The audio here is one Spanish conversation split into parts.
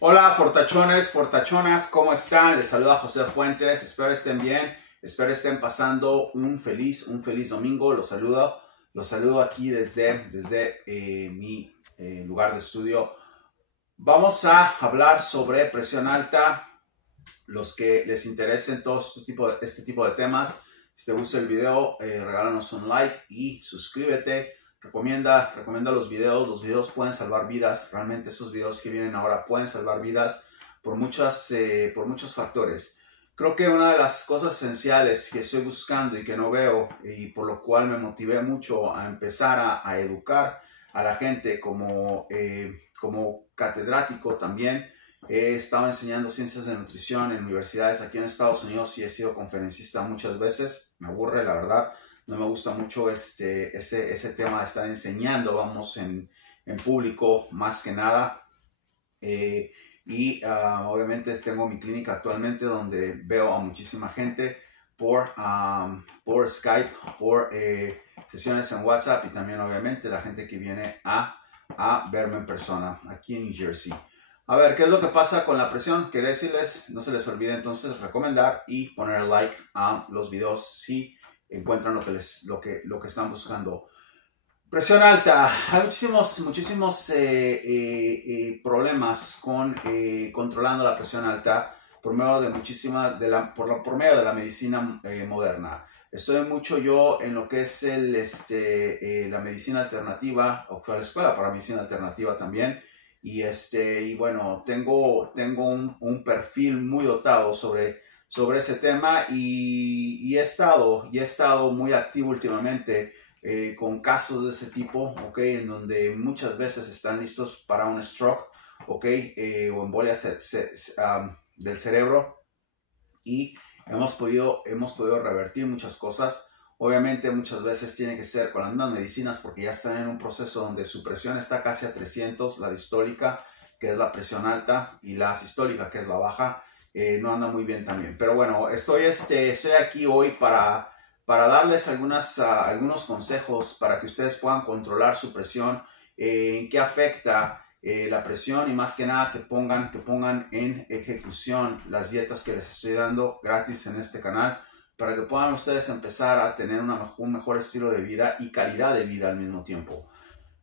Hola fortachones, fortachonas, ¿cómo están? Les saluda José Fuentes, espero estén bien, espero estén pasando un feliz domingo. Los saludo aquí desde mi lugar de estudio. Vamos a hablar sobre presión alta, los que les interesen este tipo de temas. Si te gusta el video, regálanos un like y suscríbete. Recomienda los videos pueden salvar vidas. Realmente estos videos que vienen ahora pueden salvar vidas por muchos factores. Creo que una de las cosas esenciales que estoy buscando y que no veo, y por lo cual me motivé mucho a empezar a educar a la gente como catedrático también. He estado enseñando ciencias de nutrición en universidades aquí en Estados Unidos y he sido conferencista muchas veces. Me aburre, la verdad. No me gusta mucho ese tema de estar enseñando, vamos, en público más que nada. Obviamente tengo mi clínica actualmente donde veo a muchísima gente por Skype, por sesiones en WhatsApp y también obviamente la gente que viene a verme en persona aquí en New Jersey. A ver, ¿qué es lo que pasa con la presión? Quería decirles, no se les olvide entonces recomendar y poner like a los videos si encuentran lo que están buscando. Presión alta. Hay muchísimos problemas con controlando la presión alta por medio de por medio de la medicina moderna. Estoy mucho yo en lo que es la medicina alternativa, o la escuela para medicina alternativa también. Y bueno, tengo un perfil muy dotado sobre ese tema y he estado muy activo últimamente con casos de ese tipo, ¿ok? En donde muchas veces están listos para un stroke, ¿ok? O embolias del cerebro y hemos podido revertir muchas cosas. Obviamente muchas veces tiene que ser con las mismas medicinas porque ya están en un proceso donde su presión está casi a 300, la distólica, que es la presión alta, y la sistólica, que es la baja, no anda muy bien también. Pero bueno, estoy aquí hoy para darles algunos consejos para que ustedes puedan controlar su presión, en qué afecta la presión y más que nada que pongan en ejecución las dietas que les estoy dando gratis en este canal para que puedan ustedes empezar a tener un mejor estilo de vida y calidad de vida al mismo tiempo.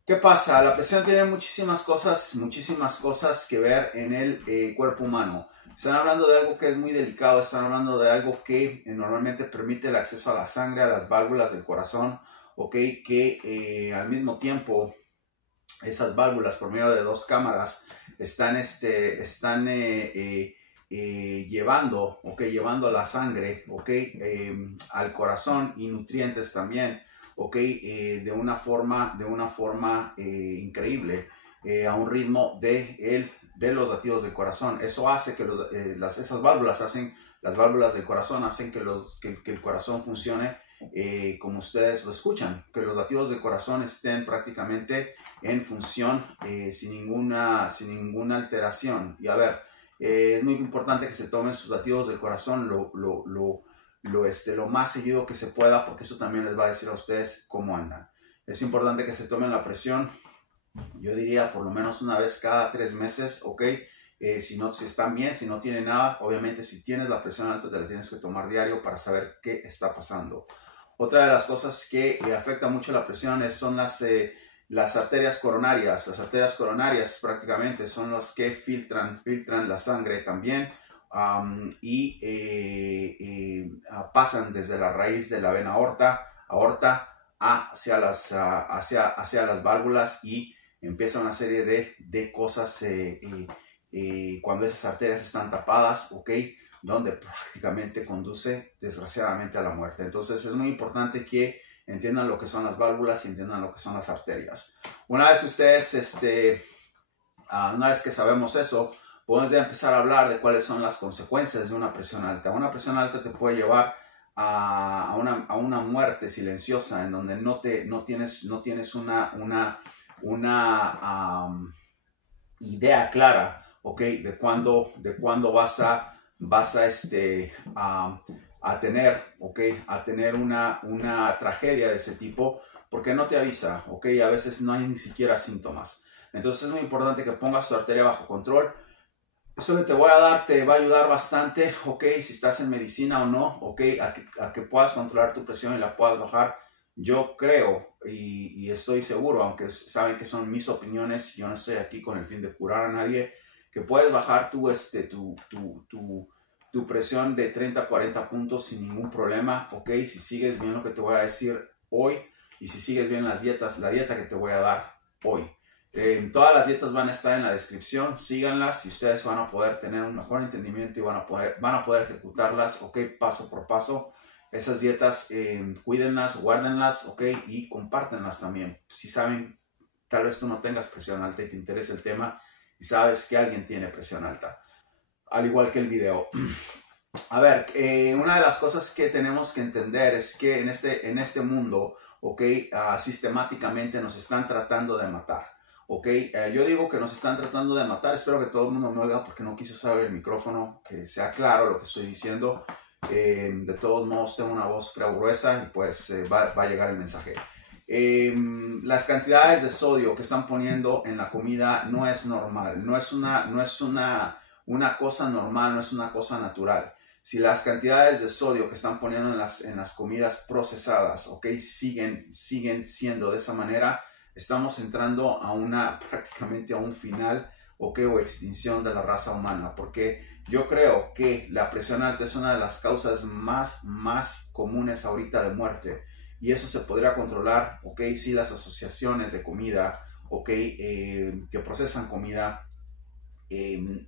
¿Qué pasa? La presión tiene muchísimas cosas que ver en el cuerpo humano. Están hablando de algo que es muy delicado, están hablando de algo que normalmente permite el acceso a la sangre, a las válvulas del corazón, ¿ok? Que al mismo tiempo esas válvulas por medio de dos cámaras están llevando la sangre, al corazón y nutrientes también, de una forma increíble, a un ritmo de los latidos del corazón. Eso hace que las válvulas del corazón hacen que el corazón funcione como ustedes lo escuchan, que los latidos del corazón estén prácticamente en función sin ninguna alteración. Y a ver, es muy importante que se tomen sus latidos del corazón lo más seguido que se pueda, porque eso también les va a decir a ustedes cómo andan. Es importante que se tomen la presión, yo diría por lo menos una vez cada 3 meses, ¿ok? Si están bien, si no tienen nada, obviamente si tienes la presión alta te la tienes que tomar diario para saber qué está pasando. Otra de las cosas que afecta mucho la presión son las arterias coronarias. Las arterias coronarias prácticamente son las que filtran la sangre también pasan desde la raíz de la vena aorta hacia las válvulas y empieza una serie de cosas cuando esas arterias están tapadas, ¿ok? Donde prácticamente conduce desgraciadamente a la muerte. Entonces es muy importante que entiendan lo que son las válvulas y entiendan lo que son las arterias. Una vez que sabemos eso, podemos ya empezar a hablar de cuáles son las consecuencias de una presión alta. Una presión alta te puede llevar a una muerte silenciosa en donde no tienes una idea clara, ¿ok? De cuándo vas a tener una tragedia de ese tipo, porque no te avisa, ¿ok? A veces no hay ni siquiera síntomas. Entonces es muy importante que pongas tu arteria bajo control. Eso que te voy a dar te va a ayudar bastante, ok, si estás en medicina o no, ok, a que puedas controlar tu presión y la puedas bajar. Yo creo y estoy seguro, aunque saben que son mis opiniones, yo no estoy aquí con el fin de curar a nadie, que puedes bajar tu presión de 30 a 40 puntos sin ningún problema, ok, si sigues bien lo que te voy a decir hoy y si sigues bien las dietas, la dieta que te voy a dar hoy. Todas las dietas van a estar en la descripción, síganlas y ustedes van a poder tener un mejor entendimiento y van a poder ejecutarlas, ok, paso por paso. Esas dietas, cuídenlas, guárdenlas, ok, y compártenlas también. Si saben, tal vez tú no tengas presión alta y te interesa el tema y sabes que alguien tiene presión alta, al igual que el video. A ver, una de las cosas que tenemos que entender es que en este mundo, ok, sistemáticamente nos están tratando de matar. Ok, yo digo que nos están tratando de matar, espero que todo el mundo me oiga porque no quiso saber el micrófono, que sea claro lo que estoy diciendo. De todos modos tengo una voz, creo, gruesa y pues va a llegar el mensaje. Las cantidades de sodio que están poniendo en la comida no es normal, no es una cosa normal, no es una cosa natural. Si las cantidades de sodio que están poniendo en las comidas procesadas, ok, siguen siendo de esa manera, estamos entrando prácticamente a un final, okay, o extinción de la raza humana, porque yo creo que la presión alta es una de las causas más comunes ahorita de muerte, y eso se podría controlar, okay, si las asociaciones de comida, okay, que procesan comida,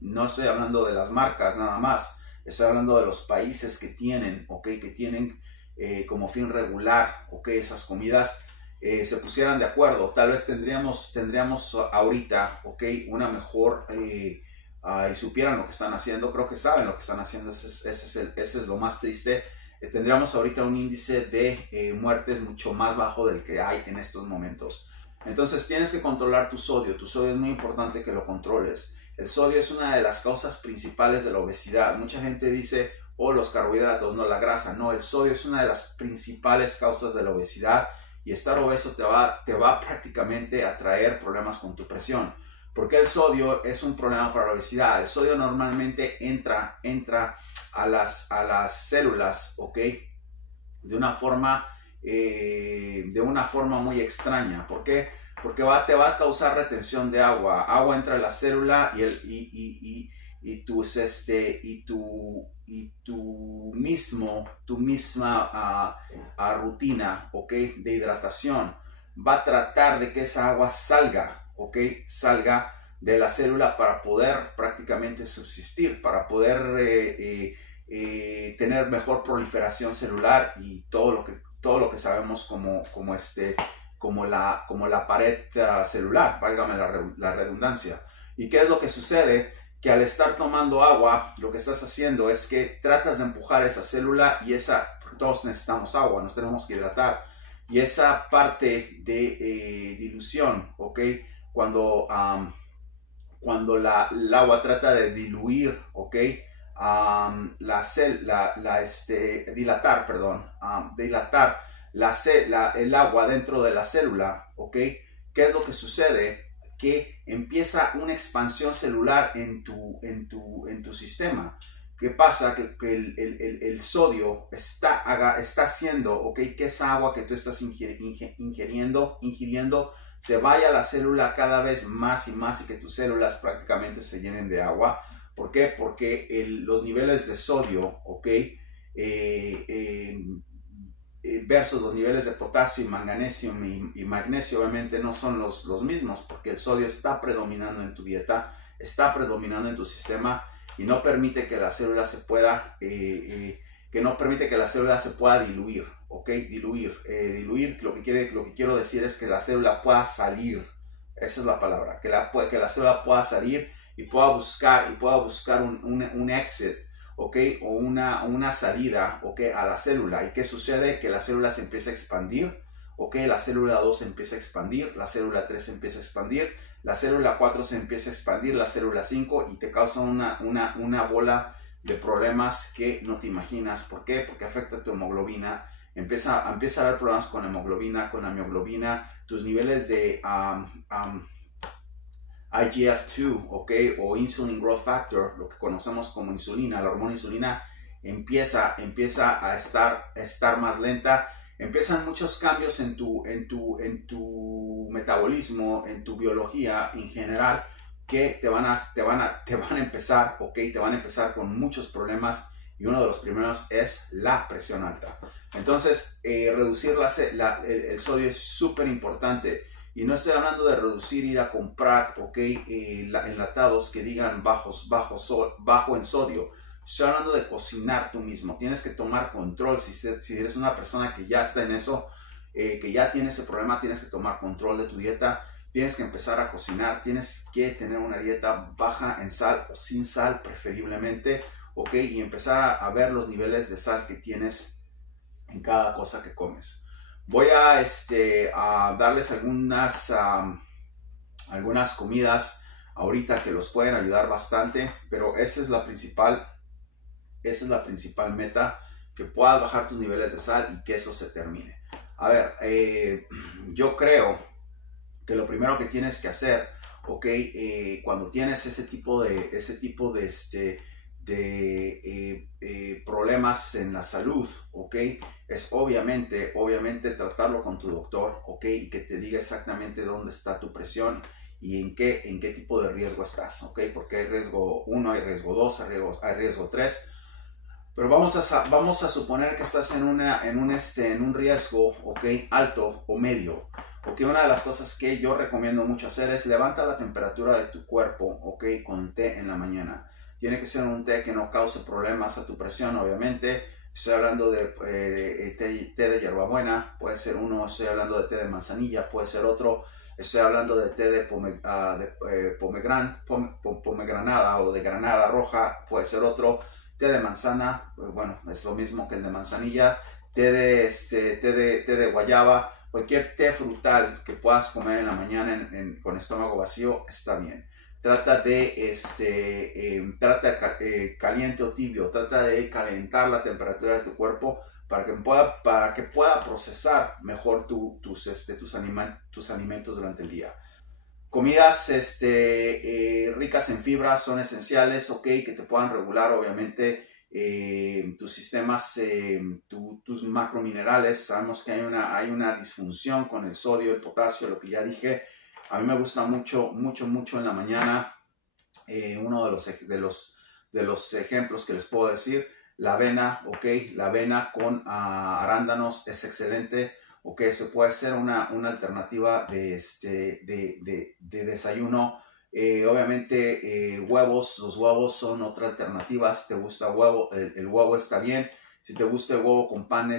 no estoy hablando de las marcas nada más, estoy hablando de los países que tienen, okay, que tienen como fin regular, okay, esas comidas, se pusieran de acuerdo, tal vez tendríamos ahorita, ok, una mejor, y supieran lo que están haciendo, creo que saben lo que están haciendo, ese es lo más triste. Tendríamos ahorita un índice de muertes mucho más bajo del que hay en estos momentos. Entonces tienes que controlar tu sodio es muy importante que lo controles. El sodio es una de las causas principales de la obesidad. Mucha gente dice, oh, los carbohidratos, no la grasa. No, el sodio es una de las principales causas de la obesidad. Y estar obeso te va prácticamente a traer problemas con tu presión. Porque el sodio es un problema para la obesidad. El sodio normalmente entra a las células, ¿ok? De una forma muy extraña. ¿Por qué? Porque te va a causar retención de agua. Agua entra en la célula tu misma rutina, ¿ok? De hidratación va a tratar de que esa agua salga, ¿ok? Salga de la célula para poder prácticamente subsistir, para poder tener mejor proliferación celular y todo lo que sabemos como la pared celular, válgame la redundancia. ¿Y qué es lo que sucede? Que al estar tomando agua, lo que estás haciendo es que tratas de empujar esa célula porque todos necesitamos agua, nos tenemos que hidratar. Y esa parte de dilución, ¿ok? Cuando el agua trata de diluir, ¿ok? Dilatar el agua dentro de la célula, ¿ok? ¿Qué es lo que sucede? Que empieza una expansión celular en tu sistema. ¿Qué pasa? Que el sodio está haciendo, ¿ok? Que esa agua que tú estás ingiriendo se vaya a la célula cada vez más y más y que tus células prácticamente se llenen de agua. ¿Por qué? Porque los niveles de sodio, ¿ok? Versus los niveles de potasio y manganesio y magnesio obviamente no son los mismos, porque el sodio está predominando en tu dieta, está predominando en tu sistema y no permite que la célula se pueda diluir, ¿ok? Diluir, lo que quiero decir es que la célula pueda salir, esa es la palabra, que la célula pueda salir y pueda buscar un exit, ¿ok? O una salida, ¿ok? A la célula. ¿Y qué sucede? Que la célula se empieza a expandir, ¿ok? La célula 2 se empieza a expandir, la célula 3 se empieza a expandir, la célula 4 se empieza a expandir, la célula 5 y te causa una bola de problemas que no te imaginas. ¿Por qué? Porque afecta tu hemoglobina. Empieza a haber problemas con la hemoglobina, con la mioglobina, tus niveles de IGF-2, ¿ok? O Insulin Growth Factor, lo que conocemos como insulina, la hormona insulina, empieza a estar más lenta. Empiezan muchos cambios en tu metabolismo, en tu biología en general, que te van a empezar, ¿ok? Te van a empezar con muchos problemas, y uno de los primeros es la presión alta. Entonces, reducir el sodio es súper importante. Y no estoy hablando de reducir, ir a comprar, ¿ok? Enlatados que digan bajo en sodio. Estoy hablando de cocinar tú mismo. Tienes que tomar control. Si eres una persona que ya está en eso, que ya tiene ese problema, tienes que tomar control de tu dieta. Tienes que empezar a cocinar. Tienes que tener una dieta baja en sal o sin sal, preferiblemente, ¿ok? Y empezar a ver los niveles de sal que tienes en cada cosa que comes. Voy a darles algunas comidas ahorita que los pueden ayudar bastante, pero esa es la principal meta, que puedas bajar tus niveles de sal y que eso se termine. A ver, yo creo que lo primero que tienes que hacer, ¿ok? Cuando tienes ese tipo de problemas en la salud, ¿ok? Es obviamente tratarlo con tu doctor, ¿ok? Y que te diga exactamente dónde está tu presión y en qué tipo de riesgo estás, ¿ok? Porque hay riesgo 1, hay riesgo 2, hay riesgo 3. Pero vamos a suponer que estás en un riesgo, ¿ok? Alto o medio. Porque una de las cosas que yo recomiendo mucho hacer es levanta la temperatura de tu cuerpo, ¿ok? Con té en la mañana. Tiene que ser un té que no cause problemas a tu presión, obviamente. Estoy hablando de té de hierbabuena, puede ser uno. Estoy hablando de té de manzanilla, puede ser otro. Estoy hablando de té de pomegranada o de granada roja, puede ser otro. Té de manzana, bueno, es lo mismo que el de manzanilla. Té de guayaba. Cualquier té frutal que puedas comer en la mañana con estómago vacío está bien. Trata de caliente o tibio. Trata de calentar la temperatura de tu cuerpo para que pueda procesar mejor tus alimentos durante el día. Comidas ricas en fibras son esenciales, ¿ok? Que te puedan regular, obviamente, tus sistemas, tus macrominerales. Sabemos que hay una disfunción con el sodio, el potasio, lo que ya dije. A mí me gusta mucho en la mañana. Uno de los ejemplos que les puedo decir, la avena, ¿ok? La avena con arándanos es excelente. Ok, se puede ser una alternativa de desayuno. Obviamente huevos, los huevos son otra alternativa. Si te gusta huevo, el huevo está bien. Si te gusta el huevo con pan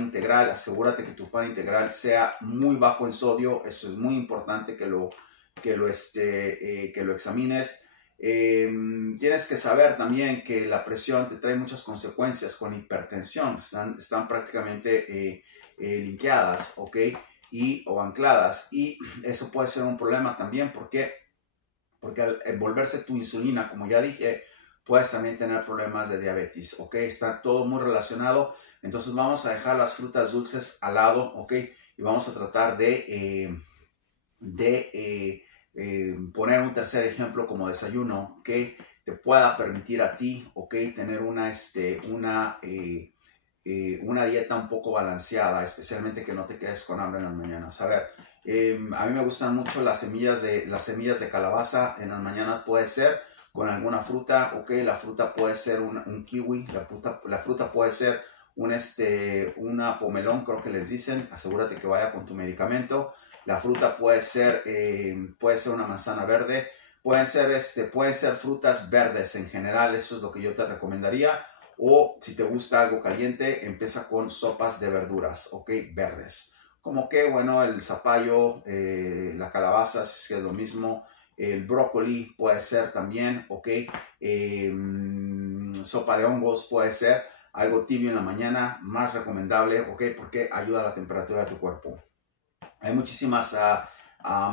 integral, asegúrate que tu pan integral sea muy bajo en sodio. Eso es muy importante que lo examines. Tienes que saber también que la presión te trae muchas consecuencias con hipertensión. Están prácticamente linkeadas, ¿ok? O ancladas, y eso puede ser un problema también. Porque al volverse tu insulina, como ya dije, puedes también tener problemas de diabetes, ¿ok? Está todo muy relacionado. Entonces vamos a dejar las frutas dulces al lado, ¿ok? Y vamos a tratar de poner un tercer ejemplo como desayuno, que te pueda permitir a ti, ¿ok? Tener una dieta un poco balanceada, especialmente que no te quedes con hambre en las mañanas. A ver, a mí me gustan mucho las semillas de calabaza en las mañanas. Puede ser con alguna fruta, ok. La fruta puede ser un kiwi, la fruta puede ser una pomelón, creo que les dicen. Asegúrate que vaya con tu medicamento. La fruta puede ser una manzana verde. Pueden ser frutas verdes en general. Eso es lo que yo te recomendaría. O si te gusta algo caliente, empieza con sopas de verduras, ¿ok? Verdes. Como que, bueno, el zapallo, la calabaza, si es lo mismo. El brócoli puede ser también, ¿ok? Sopa de hongos puede ser. Algo tibio en la mañana, más recomendable, ¿ok? Porque ayuda a la temperatura de tu cuerpo. Hay muchísimas,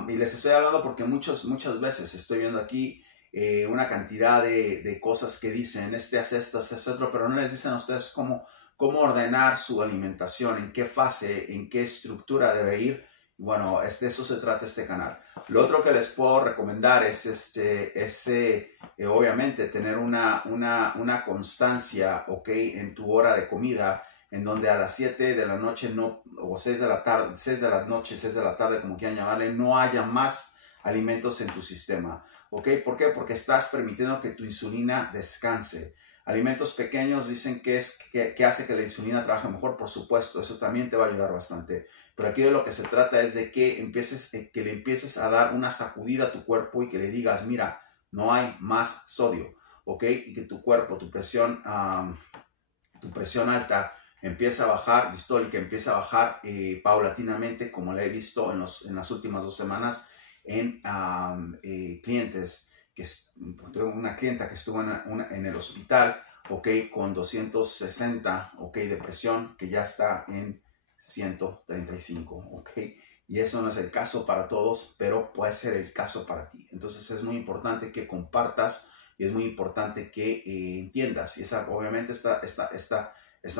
y les estoy hablando porque muchas veces estoy viendo aquí una cantidad de cosas que dicen, hace esto, hace otro, pero no les dicen a ustedes cómo ordenar su alimentación, en qué fase, en qué estructura debe ir. Bueno, de eso se trata este canal. Lo otro que les puedo recomendar es, obviamente, tener una constancia, ¿ok? En tu hora de comida, en donde a las 7 de la noche, no, o 6 de la tarde, 6 de la noche, 6 de la tarde, como quieran llamarle, no haya más alimentos en tu sistema, ¿ok? ¿Por qué? Porque estás permitiendo que tu insulina descanse. Alimentos pequeños dicen que hace que la insulina trabaje mejor, por supuesto, eso también te va a ayudar bastante. Pero aquí de lo que se trata es de que le empieces a dar una sacudida a tu cuerpo y que le digas, mira, no hay más sodio, ¿ok? Y que tu cuerpo, tu presión alta empieza a bajar, distólica, empieza a bajar paulatinamente, como la he visto en las últimas 2 semanas en clientes. Tengo una clienta que estuvo en el hospital, ¿ok? Con 260, ¿ok? De presión, que ya está en 135, ¿ok? Y eso no es el caso para todos, pero puede ser el caso para ti. Entonces es muy importante que compartas y es muy importante que entiendas. Y obviamente esta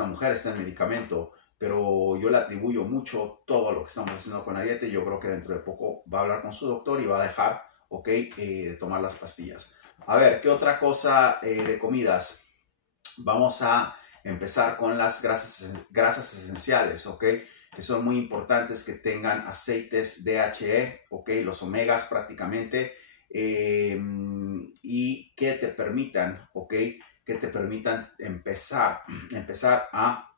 mujer está en medicamento, pero yo le atribuyo mucho todo lo que estamos haciendo con la dieta y yo creo que dentro de poco va a hablar con su doctor y va a dejar, ¿ok? De tomar las pastillas. A ver, ¿qué otra cosa de comidas? Vamos a empezar con las grasas esenciales, ¿ok? Que son muy importantes que tengan aceites DHE, ¿ok? Los omegas prácticamente, y que te permitan, ¿ok? Que te permitan empezar a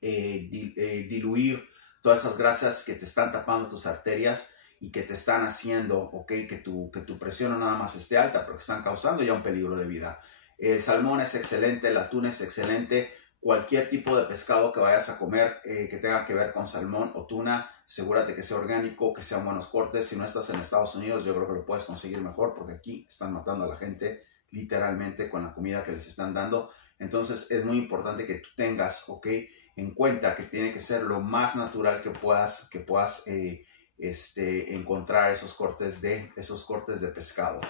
diluir todas esas grasas que te están tapando tus arterias y que te están haciendo, ¿ok? Que tu presión no nada más esté alta, pero que están causando ya un peligro de vida. El salmón es excelente, el atún es excelente, cualquier tipo de pescado que vayas a comer que tenga que ver con salmón o tuna, asegúrate que sea orgánico, que sean buenos cortes. Si no estás en Estados Unidos, yo creo que lo puedes conseguir mejor porque aquí están matando a la gente literalmente con la comida que les están dando. Entonces es muy importante que tú tengas, ¿ok? En cuenta que tiene que ser lo más natural que puedas encontrar esos cortes de pescado.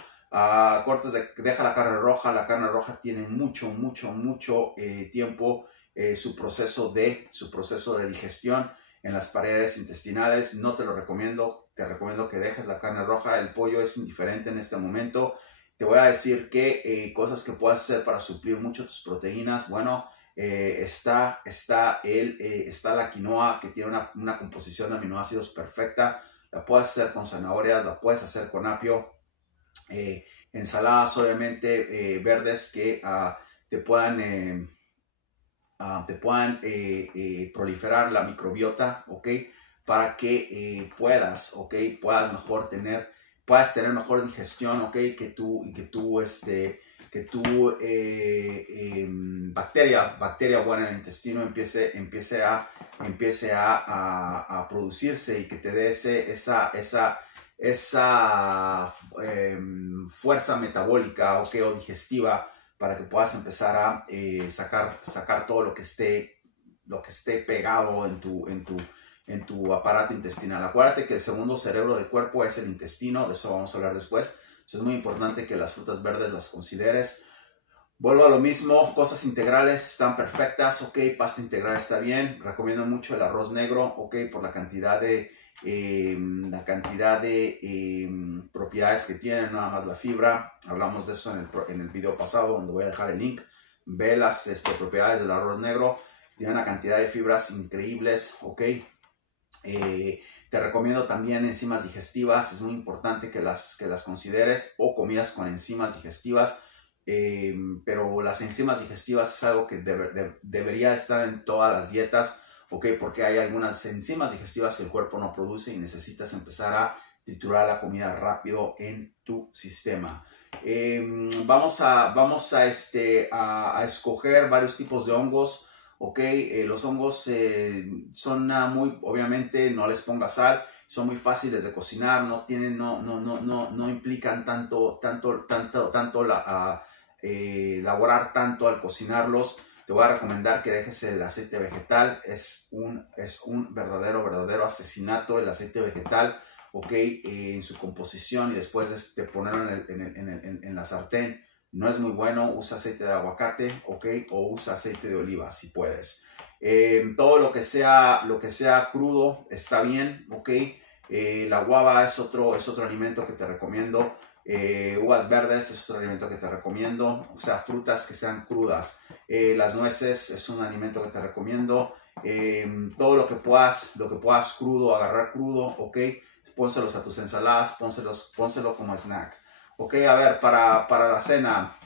Deja la carne roja tiene mucho tiempo su proceso de digestión en las paredes intestinales. No te lo recomiendo, te recomiendo que dejes la carne roja. El pollo es indiferente en este momento. Te voy a decir que cosas que puedes hacer para suplir mucho tus proteínas. Bueno, está la quinoa, que tiene una composición de aminoácidos perfecta. La puedes hacer con zanahorias, la puedes hacer con apio. Ensaladas obviamente verdes que te puedan proliferar la microbiota, ¿ok? Para que puedas tener mejor digestión, ¿ok? Que tu bacteria buena en el intestino empiece a producirse y que te dé esa fuerza metabólica, ¿okay? O digestiva, para que puedas empezar a sacar todo lo que esté pegado en tu aparato intestinal. Acuérdate que el segundo cerebro del cuerpo es el intestino, de eso vamos a hablar después. Es muy importante que las frutas verdes las consideres. Vuelvo a lo mismo, cosas integrales están perfectas, ok, pasta integral está bien. Recomiendo mucho el arroz negro, ok, por la cantidad de propiedades que tiene, nada más la fibra. Hablamos de eso en el video pasado, donde voy a dejar el link. Ve las propiedades del arroz negro, tiene una cantidad de fibras increíbles, ok. Te recomiendo también enzimas digestivas, es muy importante que las consideres, o comidas con enzimas digestivas. Pero las enzimas digestivas es algo que debería estar en todas las dietas, ¿ok? Porque hay algunas enzimas digestivas que el cuerpo no produce y necesitas empezar a triturar la comida rápido en tu sistema. Vamos a escoger varios tipos de hongos, ¿ok? Los hongos son obviamente no les pongas sal, son muy fáciles de cocinar, no implican tanto elaborar tanto al cocinarlos. Te voy a recomendar que dejes el aceite vegetal. Es un verdadero asesinato el aceite vegetal, ok, en su composición, y después de ponerlo en la sartén. No es muy bueno. Usa aceite de aguacate, ok, o usa aceite de oliva si puedes. Todo lo que sea crudo está bien, ok. La guava es otro alimento que te recomiendo. Uvas verdes es otro alimento que te recomiendo. O sea, frutas que sean crudas. Las nueces es un alimento que te recomiendo. Todo lo que puedas crudo, agarrar crudo, ok. Pónselos a tus ensaladas, pónselo como snack. Ok, a ver, para la cena,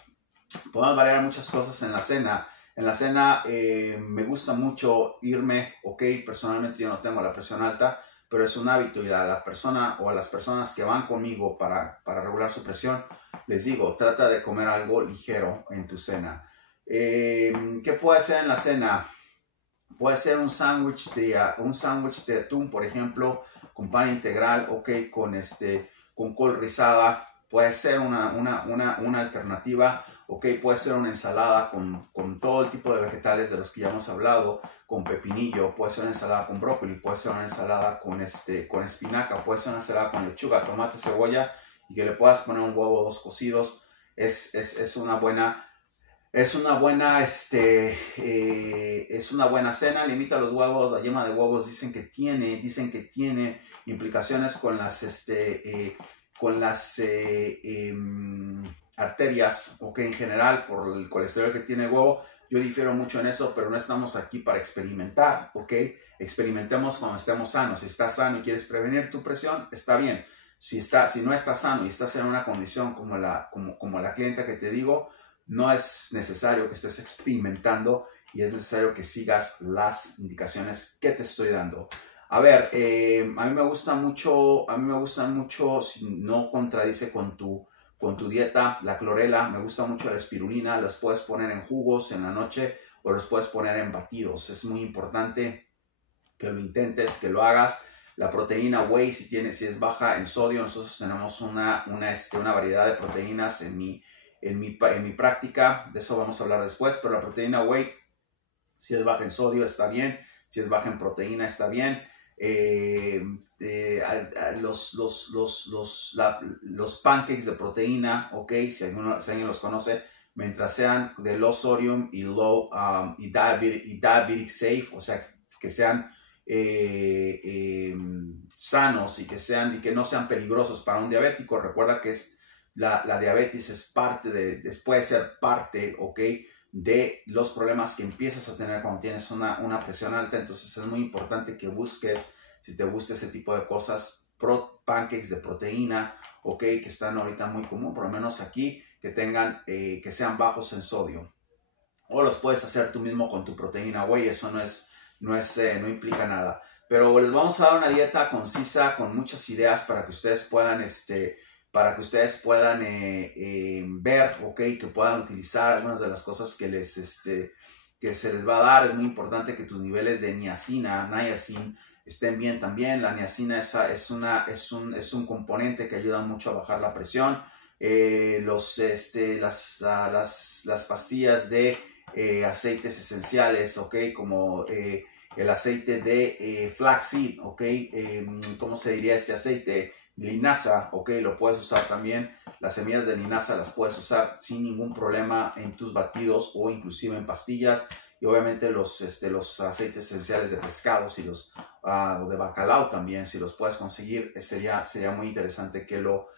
podemos variar muchas cosas en la cena. En la cena me gusta mucho irme, ok, personalmente yo no tengo la presión alta, pero es un hábito y a la persona o a las personas que van conmigo para regular su presión, les digo, trata de comer algo ligero en tu cena. ¿Qué puede ser en la cena? Puede ser un sándwich de atún, por ejemplo, con pan integral, ok, con col rizada. Puede ser una alternativa, ok, puede ser una ensalada con todo el tipo de vegetales de los que ya hemos hablado, con pepinillo, puede ser una ensalada con brócoli, puede ser una ensalada con espinaca, puede ser una ensalada con lechuga, tomate, cebolla y que le puedas poner un huevo o dos cocidos. Es una buena es una buena cena. Limita los huevos, la yema de huevos dicen que tiene implicaciones con las arterias, ok, en general, por el colesterol que tiene el huevo. Yo difiero mucho en eso, pero no estamos aquí para experimentar, ok. Experimentemos cuando estemos sanos. Si estás sano y quieres prevenir tu presión, está bien. Si no estás sano y estás en una condición como la clienta que te digo, no es necesario que estés experimentando y es necesario que sigas las indicaciones que te estoy dando. A ver, a mí me gusta mucho, si no contradice con tu dieta, la clorela. Me gusta mucho la espirulina. Las puedes poner en jugos en la noche o los puedes poner en batidos. Es muy importante que lo intentes, que lo hagas. La proteína whey, si es baja en sodio, nosotros tenemos una variedad de proteínas en mi práctica, de eso vamos a hablar después, pero la proteína whey, si es baja en sodio, está bien, si es baja en proteína, está bien. Los pancakes de proteína, ok, si alguien los conoce, mientras sean de low sodium y diabetic safe, o sea, que sean sanos y que no sean peligrosos para un diabético. Recuerda que la diabetes puede ser parte, ok, de los problemas que empiezas a tener cuando tienes una presión alta. Entonces es muy importante que busques, si te gusta ese tipo de cosas, pancakes de proteína, ok, que están ahorita muy común, por lo menos aquí, que sean bajos en sodio. O los puedes hacer tú mismo con tu proteína whey, eso no implica nada. Pero les vamos a dar una dieta concisa con muchas ideas para que ustedes puedan ver, ok, que puedan utilizar algunas de las cosas que se les va a dar. Es muy importante que tus niveles de niacin estén bien también. La niacina es un componente que ayuda mucho a bajar la presión. Las pastillas de aceites esenciales, ok, como el aceite de flaxseed, ok, ¿cómo se diría este aceite? Linaza, ok, lo puedes usar también. Las semillas de linaza las puedes usar sin ningún problema en tus batidos o inclusive en pastillas. Y obviamente los aceites esenciales de pescados y o de bacalao también, si los puedes conseguir, sería muy interesante que lo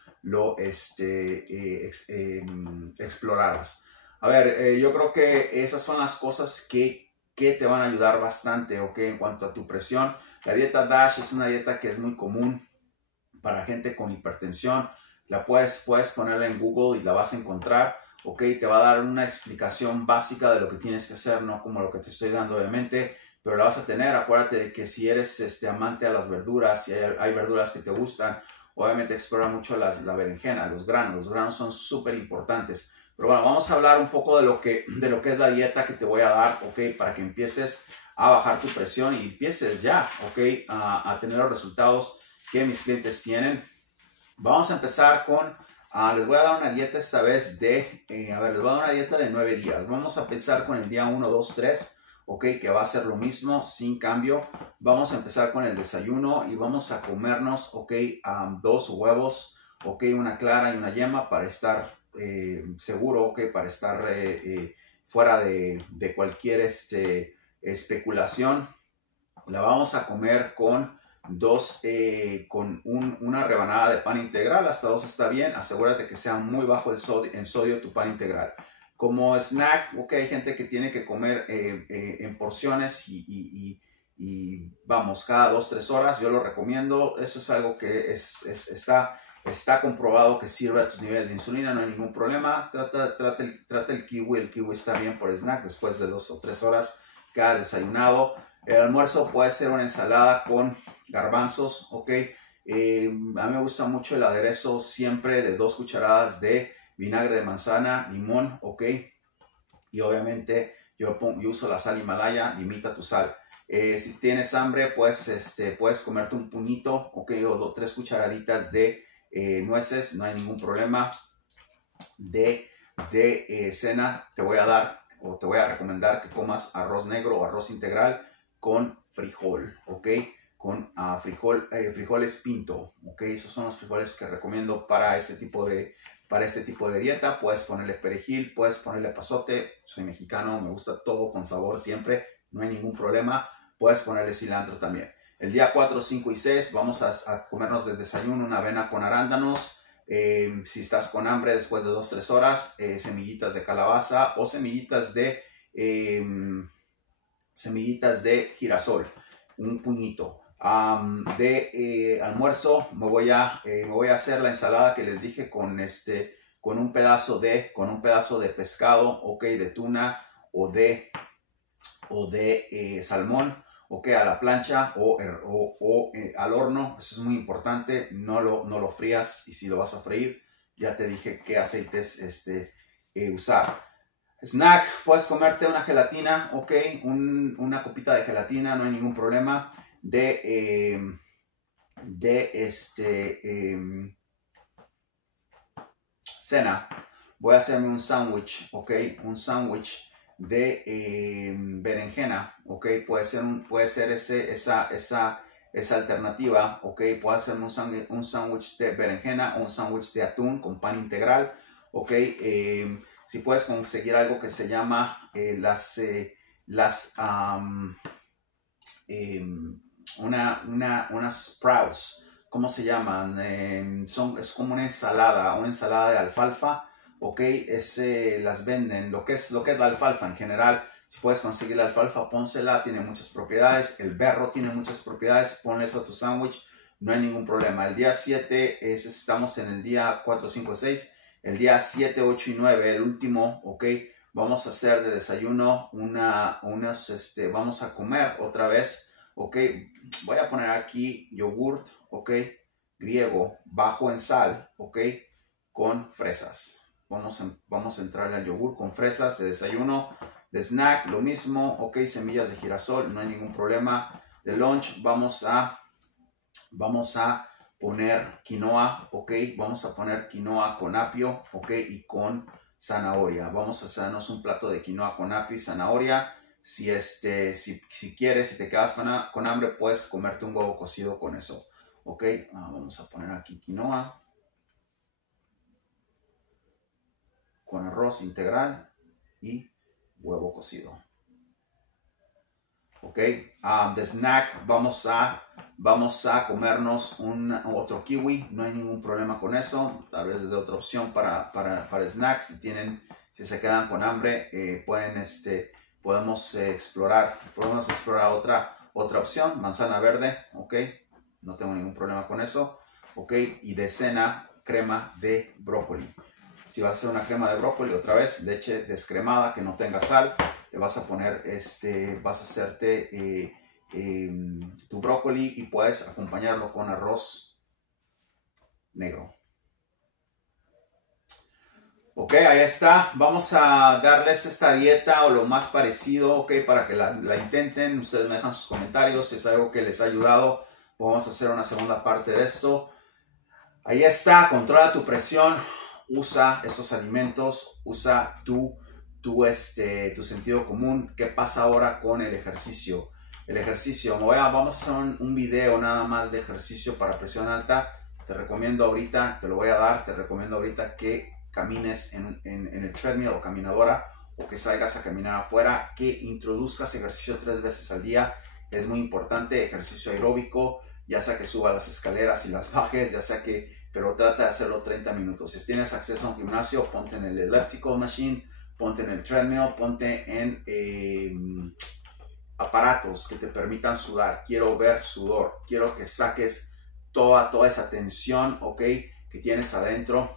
exploraras. A ver, yo creo que esas son las cosas que te van a ayudar bastante, ok, en cuanto a tu presión. La dieta DASH es una dieta que es muy común para gente con hipertensión. La puedes ponerla en Google y la vas a encontrar, ok, te va a dar una explicación básica de lo que tienes que hacer, no como lo que te estoy dando obviamente, pero la vas a tener. Acuérdate de que si eres amante a las verduras, si hay verduras que te gustan, obviamente explora mucho la berenjena, los granos son súper importantes. Pero bueno, vamos a hablar un poco de lo que es la dieta que te voy a dar, ok, para que empieces a bajar tu presión y empieces ya, ok, a tener los resultados que mis clientes tienen. Vamos a empezar les voy a dar una dieta esta vez les voy a dar una dieta de 9 días. Vamos a empezar con el día 1, 2, 3, ok, que va a ser lo mismo, sin cambio. Vamos a empezar con el desayuno y vamos a comernos, ok, 2 huevos, ok, una clara y una yema para estar seguro, ok, para estar fuera de cualquier especulación. La vamos a comer con con una rebanada de pan integral, hasta 2 está bien. Asegúrate que sea muy bajo en sodio tu pan integral. Como snack, ok, hay gente que tiene que comer en porciones y vamos, cada 2-3 horas. Yo lo recomiendo. Eso es algo que está comprobado que sirve a tus niveles de insulina, no hay ningún problema. Trata el kiwi. El kiwi está bien por snack después de 2 o 3 horas que has desayunado. El almuerzo puede ser una ensalada con garbanzos, ok. A mí me gusta mucho el aderezo siempre de 2 cucharadas de vinagre de manzana, limón, ok. Y obviamente yo uso la sal Himalaya, limita tu sal. Si tienes hambre, pues puedes comerte un puñito, ok, o 3 cucharaditas de nueces, no hay ningún problema. De cena te voy a dar o te voy a recomendar que comas arroz negro o arroz integral con frijol, ok, con frijoles pinto, ok. Esos son los frijoles que recomiendo para este tipo de dieta. Puedes ponerle perejil, puedes ponerle pasote. Soy mexicano, me gusta todo con sabor siempre, no hay ningún problema. Puedes ponerle cilantro también. El día 4, 5 y 6 vamos a comernos de desayuno una avena con arándanos. Si estás con hambre después de 2-3 horas, semillitas de calabaza o semillitas de girasol, un puñito. Almuerzo me voy a hacer la ensalada que les dije con un pedazo de pescado, ok, de tuna o de salmón, ok, a la plancha o al horno. Eso es muy importante, no lo frías, y si lo vas a freír ya te dije qué aceites usar. Snack, puedes comerte una gelatina, ok, una copita de gelatina, no hay ningún problema. Cena, voy a hacerme un sándwich, ok, un sándwich de berenjena, ok, puede ser esa alternativa, ok. Puedo hacerme un sándwich de berenjena o un sándwich de atún con pan integral, ok. Si puedes conseguir algo que se llama unas sprouts, ¿cómo se llaman? Es como una ensalada de alfalfa, ok. Las venden, lo que es la alfalfa en general. Si puedes conseguir la alfalfa, pónsela, tiene muchas propiedades. El berro tiene muchas propiedades, ponle eso a tu sándwich, no hay ningún problema. El día 7, estamos en el día 4, 5, 6. El día 7, 8 y 9, el último, ok. Vamos a hacer de desayuno vamos a comer otra vez, ok. Voy a poner aquí yogurt, ok, griego, bajo en sal, ok, con fresas. Vamos a entrarle al yogur con fresas de desayuno. De snack, lo mismo, ok, semillas de girasol, no hay ningún problema. De lunch, vamos a poner quinoa, ok. Vamos a poner quinoa con apio, ok, y con zanahoria. Vamos a hacernos un plato de quinoa con apio y zanahoria. Si quieres, si te quedas con hambre, puedes comerte un huevo cocido con eso, ok. Vamos a poner aquí quinoa con arroz integral y huevo cocido, ok. De snack vamos a comernos otro kiwi, no hay ningún problema con eso. Tal vez es de otra opción para snacks. Si se quedan con hambre, podemos explorar otra opción, manzana verde, ok, no tengo ningún problema con eso, ok. Y de cena, crema de brócoli. Si vas a hacer una crema de brócoli, otra vez, leche descremada que no tenga sal, le vas a poner, vas a hacerte tu brócoli y puedes acompañarlo con arroz negro. Ok, ahí está. Vamos a darles esta dieta o lo más parecido, ok, para que la intenten. Ustedes me dejan sus comentarios si es algo que les ha ayudado. Vamos a hacer una segunda parte de esto. Ahí está, controla tu presión. Usa estos alimentos, usa tu sentido común. ¿Qué pasa ahora con el ejercicio? Vamos a hacer un video nada más de ejercicio para presión alta. Te recomiendo ahorita que camines en el treadmill o caminadora, o que salgas a caminar afuera, que introduzcas ejercicio 3 veces al día. Es muy importante, ejercicio aeróbico. ya sea que suba las escaleras y las bajes, ya sea que, pero trata de hacerlo 30 minutos. Si tienes acceso a un gimnasio, ponte en el elliptical machine, ponte en el treadmill, ponte en aparatos que te permitan sudar. Quiero ver sudor, quiero que saques toda esa tensión, ¿ok? Que tienes adentro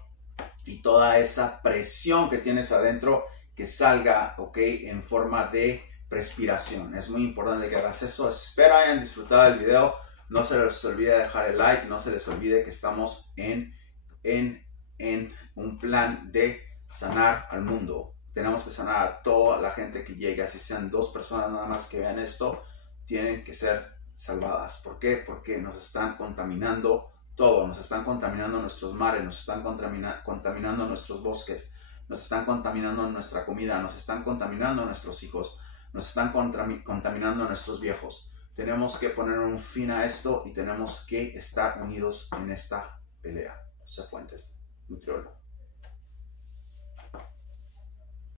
y toda esa presión que tienes adentro que salga, ¿ok? En forma de respiración. Es muy importante que hagas eso. Espero hayan disfrutado del video. No se les olvide dejar el like, no se les olvide que estamos en un plan de sanar al mundo. Tenemos que sanar a toda la gente que llegue, así sean 2 personas nada más que vean esto, tienen que ser salvadas. ¿Por qué? Porque nos están contaminando todo, nos están contaminando nuestros mares, nos están contaminando nuestros bosques, nos están contaminando nuestra comida, nos están contaminando nuestros hijos, nos están contaminando nuestros viejos. Tenemos que poner un fin a esto y tenemos que estar unidos en esta pelea. José Fuentes, nutriólogo.